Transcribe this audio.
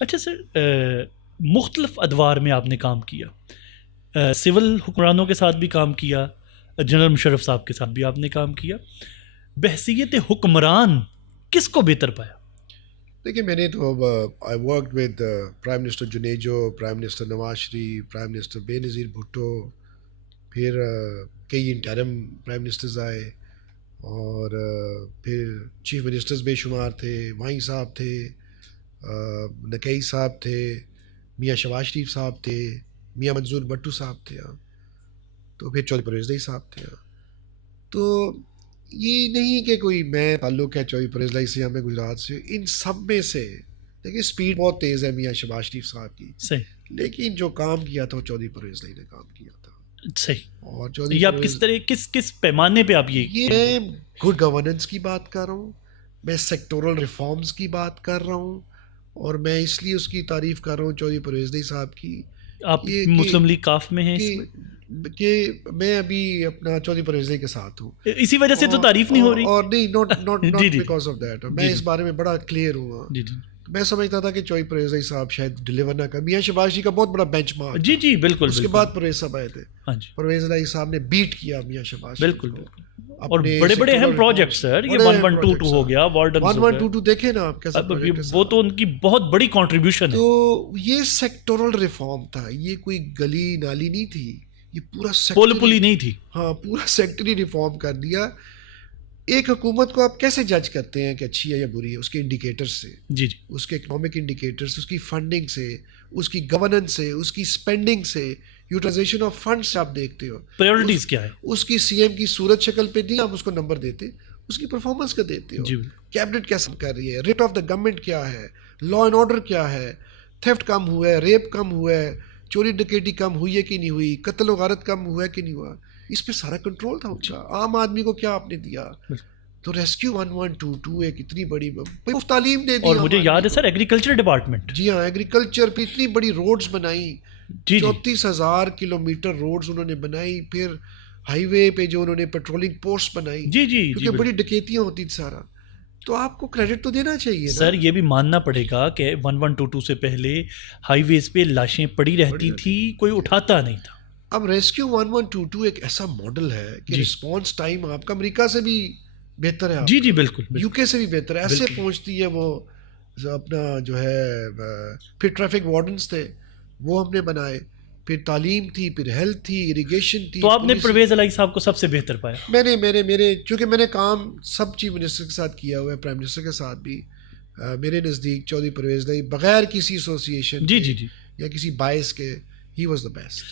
اچھا سر، مختلف ادوار میں آپ نے کام کیا، سول حکمرانوں کے ساتھ بھی کام کیا، جنرل مشرف صاحب کے ساتھ بھی آپ نے کام کیا. بحیثیت حکمران کس کو بہتر پایا؟ دیکھیے میں نے تو I work with prime minister Junejo, prime minister Nawaz Sharif, prime minister بے نظیر بھٹو، پھر کئی انٹرم پرائم منسٹرز آئے، اور پھر چیف منسٹرز بے شمار تھے. وائیں صاحب تھے، نقی صاحب تھے، میاں شہباز شریف صاحب تھے، میاں منظور بھٹو صاحب تھے، تو پھر چودھری پرویز الہی صاحب تھے. تو یہ نہیں کہ کوئی میں تعلق ہے چودھری پرویز الہی سے یا میں گجرات سے، ان سب میں سے دیکھیے اسپیڈ بہت تیز ہے میاں شہباز شریف صاحب کی، صحیح لیکن جو کام کیا تھا وہ چودھری پرویز الہی نے کام کیا تھا. صحیح. اور چودھری یہ آپ کس طرح کس پیمانے پہ آپ یہ میں گڈ گورننس کی بات کر رہا ہوں، میں سیکٹورل ریفارمز کی بات کر رہا ہوں، اور میں اس لیے اس کی تعریف کر رہا ہوں چودھری پرویز الہی صاحب کی. آپ مسلم لیگ کاف میں ہیں اس میں؟ کہ میں ابھی اپنا چودھری پرویز الہی کے ساتھ ہوں، اسی وجہ سے تو تعریف نہیں ہو رہی. اور نہیں ناٹ جی جی بیکاز آف دیٹ. میں اس بارے میں بڑا کلیئر ہوں. جی جی میں سمجھتا تھا کہ چودھری پرویز الہی صاحب شاید ڈلیور نہ کر. میاں شہباز شریف کا بہت بڑا بینچ مارک، جی جی بالکل. اس کے بعد پرویز صاحب آئے تھے. ہاں جی پرویز الہی صاحب نے بیٹ کیا میاں شہباز شریف بالکل کو. بالکل. اور بڑے بڑے اہم پروجیکٹس سر، یہ 1122 ہو گیا، وارڈنز ہو گیا، 1122 دیکھیں نا آپ کیسا پروجیکٹ ہے. وہ تو ان کی بہت بڑی کنٹریبیوشن ہے. تو یہ سیکٹورل ریفارم تھا، یہ کوئی گلی نالی نہیں تھی، یہ پورا پول پولی نہیں تھی. ہاں پورا سیکٹری ریفارم کر دیا. ایک حکومت کو آپ کیسے جج کرتے ہیں کہ اچھی ہے یا بری ہے؟ اس کے انڈیکیٹر سے، جی جی اس کے اکنامک انڈیکیٹر سے، اس کی فنڈنگ سے، اس کی گورننس سے، اس کی اسپینڈنگ سے، یوٹیلائزیشن آف فنڈس سے آپ دیکھتے ہو. پرائیورٹیز کیا ہے، اس کی سی ایم کی صورت شکل پہ نہیں آپ اس کو نمبر دیتے، اس کی پرفارمنس کا دیتے ہو. جی کیبنٹ کیسا کر رہی ہے، ریٹ آف دا گورنمنٹ کیا ہے، لا اینڈ آرڈر کیا ہے، تھیفٹ کم ہوا ہے، ریپ کم ہوا ہے، چوری ڈکیٹی کم ہوئی ہے کہ نہیں ہوئی، قتل و غارت کم ہوا ہے کہ نہیں ہوا. اس پہ سارا کنٹرول تھا ان کا. عام آدمی کو کیا آپ نے دیا؟ تو ریسکیو 1122 ایک اتنی بڑی مفت تعلیم دے دی. اور مجھے یاد ہے سر ایگریکلچر ڈپارٹمنٹ، جی ہاں ایگریکلچر پہ اتنی بڑی روڈز بنائی، 34,000 کلومیٹر روڈز انہوں نے بنائی. پھر ہائی وے پہ جو انہوں نے پیٹرولنگ پوسٹ بنائی، جی جی کیونکہ بڑی ڈکیتیاں ہوتی تھی سارا. تو آپ کو کریڈٹ تو دینا چاہیے سر. یہ بھی ماننا پڑے گا کہ 1122 سے پہلے ہائی ویز پہ لاشیں پڑی رہتی تھی، کوئی اٹھاتا نہیں تھا. اب ریسکیو 1122 ایک ایسا ماڈل ہے کہ رسپانس ٹائم آپ کا امریکہ سے بھی بہتر ہے، جی جی بالکل، یو کے سے بھی بہتر ہے. ایسے پہنچتی ہے وہ اپنا جو ہے. پھر ٹریفک وارڈنس تھے وہ ہم نے بنائے، پھر تعلیم تھی، پھر ہیلتھ تھی، اریگیشن تھی. تو آپ نے پرویز الہی صاحب کو سب سے بہتر پایا؟ میرے چونکہ میں نے کام سب چیف منسٹر کے ساتھ کیا ہوا ہے، پرائم منسٹر کے ساتھ بھی. میرے نزدیک چودھری پرویز الہی بغیر کسی ایسوسیشن جی جی جی یا کسی باعث کے ہی واز دا بیسٹ.